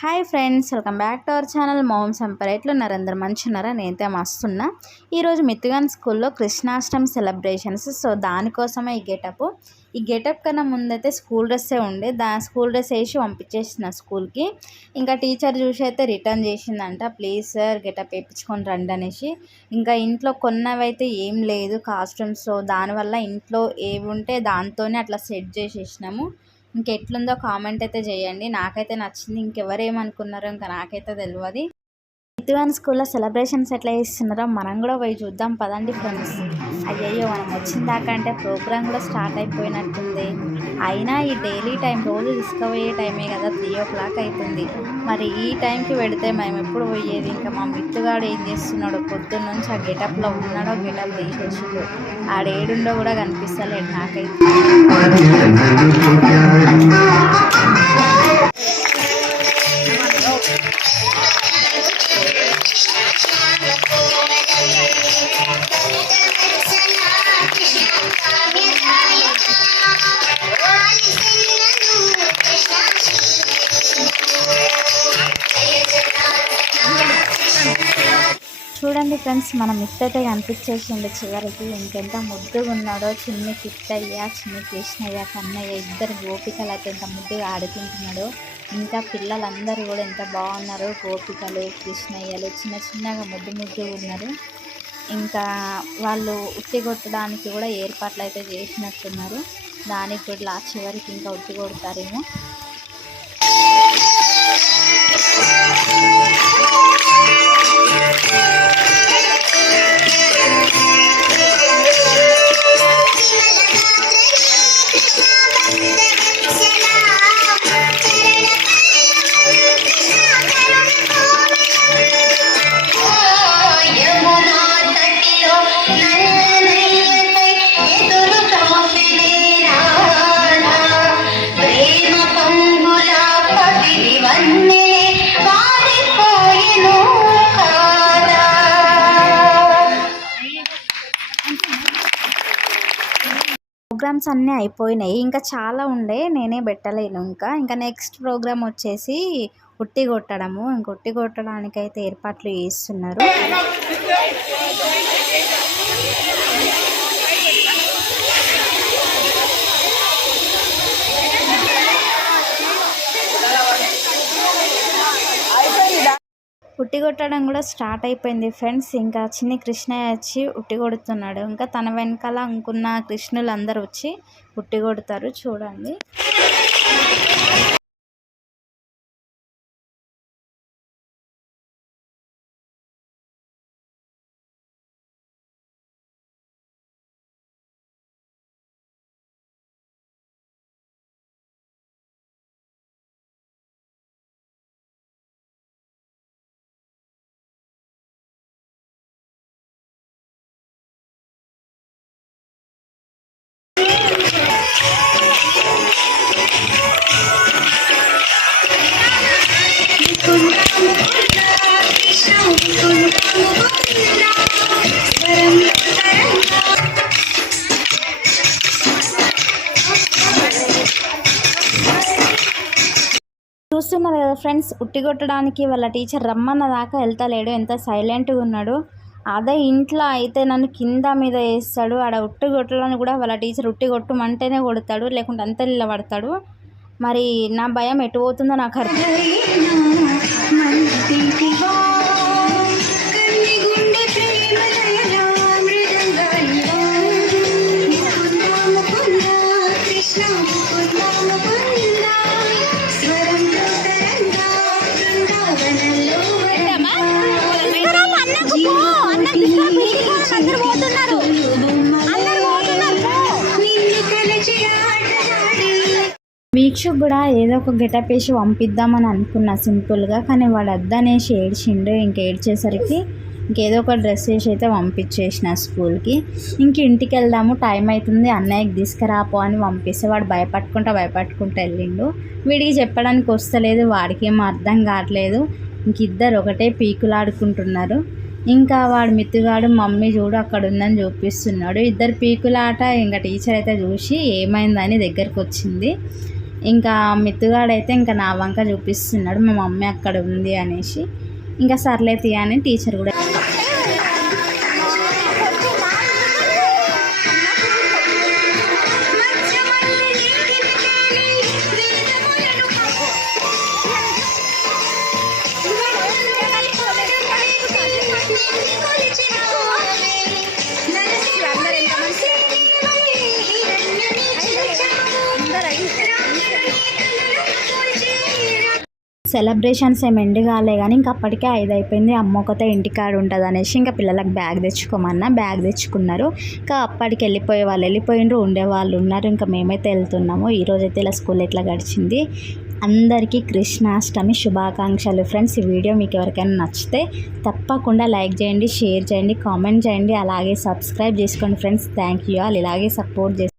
Hi friends welcome back to our channel. Mom సంపర్. ఎట్లున్నారు అందరు మంచిగున్నారా? నేనైతే మస్తున్నా. ఈరోజు మిత్తుగాన్ స్కూల్లో కృష్ణాష్టమి సెలబ్రేషన్స్ సో దానికోసమే ఈ గెటప్. ఈ గెటప్ కన్నా ముందైతే స్కూల్ డ్రెస్సే ఉండే. దా స్కూల్ డ్రెస్ వేసి పంపించేసిన స్కూల్కి. ఇంకా టీచర్ చూసి అయితే రిటర్న్ చేసిందంట. ప్లీజ్ సార్ గెటప్ వేయించుకొని రండి అనేసి. ఇంకా ఇంట్లో కొన్నవైతే ఏం లేదు కాస్ట్యూమ్స్ సో దానివల్ల ఇంట్లో ఏవి ఉంటే దాంతోనే అట్లా సెట్ చేసేసినాము. ఇంకెట్లుందో కామెంట్ అయితే చేయండి. నాకైతే నచ్చింది. ఇంకెవరేమనుకున్నారో ఇంకా నాకైతే తెలియదు ఇటువంటి స్కూల్లో సెలబ్రేషన్స్ ఎట్లా చేస్తున్నారో మనం కూడా పోయి చూద్దాం. పదండి ఫ్రెండ్స్. అయ్యయ్యో మనం వచ్చిన దాకా అంటే ప్రోగ్రామ్ కూడా స్టార్ట్ అయిపోయినట్టుంది. అయినా ఈ డైలీ టైం రోజు తీసుకుపోయే టైమే కదా త్రీ ఓ క్లాక్ అవుతుంది మరి ఈ టైంకి పెడితే మేము ఎప్పుడు పోయేది? ఇంకా మా మిత్తుగాడు ఏం చేస్తున్నాడు? పొద్దున్న నుంచి ఆ గెటప్లో ఉన్నాడో గెటప్ తీసేసిండు. ఆడేడుండో కూడా కనిపిస్తలేడు నాకైతే. చూడండి ఫ్రెండ్స్ మన మిత్ అయితే కనిపించేసిండు చివరికి. ఇంకెంత ముద్దుగా ఉన్నాడో చిన్ని కిట్టయ్య చిన్ని కృష్ణయ్య కన్నయ్య ఇద్దరు గోపికలు అయితే ఎంత ముద్దుగా ఆడుకుంటున్నాడో. ఇంకా పిల్లలందరూ కూడా ఎంత బాగున్నారు. గోపికలు కృష్ణయ్యలు చిన్న చిన్నగా ముద్దు ముద్దుగా ఉన్నారు. ఇంకా వాళ్ళు ఉట్టి కొట్టడానికి కూడా ఏర్పాట్లు అయితే చేసినట్టున్నారు. దానికి కూడా లాస్ట్ చివరికి ఇంకా ఉత్తి కొడతారేమో. ప్రోగ్రామ్స్ అన్నీ అయిపోయినాయి. ఇంకా చాలా ఉండే నేనే పెట్టలేను ఇంకా. ఇంకా నెక్స్ట్ ప్రోగ్రామ్ వచ్చేసి ఉట్టి కొట్టడము. ఇంక ఉట్టి కొట్టడానికి అయితే ఏర్పాట్లు చేస్తున్నారు. ఉట్టి కొట్టడం కూడా స్టార్ట్ అయిపోయింది. ఫ్రెండ్స్ ఇంకా చిన్ని కృష్ణయ్య వచ్చి ఉట్టి కొడుతున్నాడు ఇంకా తన వెనకాల అనుకున్న కృష్ణులు అందరూ వచ్చి ఉట్టి కొడతారు చూడండి. చూస్తున్నారు కదా ఫ్రెండ్స్ ఉట్టి కొట్టడానికి వాళ్ళ టీచర్ రమ్మన్న దాకా వెళ్తలేడు. ఎంత సైలెంట్గా ఉన్నాడు. అదే ఇంట్లో అయితే నన్ను కింద మీద వేస్తాడు. ఆడ ఉట్టి కొట్టడానికి కూడా వాళ్ళ టీచర్ ఉట్టి కొట్టమంటేనే కొడతాడు లేకుంటే అంత నిలబడతాడు. మరి నా భయం ఎటు పోతుందో నాకు అర్థం వీక్షకు కూడా ఏదో ఒక గెటప్ వేసి పంపిద్దామని అనుకున్నా సింపుల్గా కానీ వాడు అద్దనేసి ఏడ్చిండు. ఇంక ఏడ్చేసరికి ఇంకేదో ఒక డ్రెస్ వేసి అయితే పంపించేసిన స్కూల్కి. ఇంక ఇంటికి వెళ్దాము టైం అవుతుంది అన్నయ్యకి తీసుకురాపో అని పంపిస్తే వాడు భయపట్టుకుంటా భయపట్టుకుంటూ వెళ్ళిండు. వీడికి చెప్పడానికి వస్తలేదు వాడికి ఏం అర్థం కావట్లేదు. ఇంక ఇద్దరు ఒకటే పీకులాడుకుంటున్నారు. ఇంకా వాడు మిత్తుగాడు మమ్మీ చూడు అక్కడ ఉందని చూపిస్తున్నాడు. ఇద్దరు పీకులాట ఇంకా టీచర్ అయితే చూసి ఏమైందని దగ్గరకు వచ్చింది. ఇంకా మిత్తుగాడైతే ఇంకా నా వంక చూపిస్తున్నాడు. మా మమ్మీ అక్కడ ఉంది అనేసి. ఇంకా సర్లే తీయ అని టీచర్ కూడా సెలబ్రేషన్స్ ఏమి ఎండ్ కాలే కానీ ఇంకా అప్పటికే ఐదు అయిపోయింది అమ్మ ఒకతే ఇంటికాడ ఉంటుంది అనేసి ఇంకా పిల్లలకు బ్యాగ్ తెచ్చుకోమన్నా బ్యాగ్ తెచ్చుకున్నారు. ఇంకా అప్పటికి వెళ్ళిపోయే వాళ్ళు వెళ్ళిపోయిండ్రు ఉండే వాళ్ళు ఉన్నారు. ఇంకా మేమైతే వెళ్తున్నాము. ఈరోజైతే ఇలా స్కూల్ ఎట్లా గడిచింది? అందరికీ కృష్ణాష్టమి శుభాకాంక్షలు. ఫ్రెండ్స్ ఈ వీడియో మీకు ఎవరికైనా నచ్చితే తప్పకుండా లైక్ చేయండి షేర్ చేయండి కామెంట్ చేయండి. అలాగే సబ్స్క్రైబ్ చేసుకోండి. ఫ్రెండ్స్ థ్యాంక్ యూ ఆల్ ఇలాగే సపోర్ట్ చేసి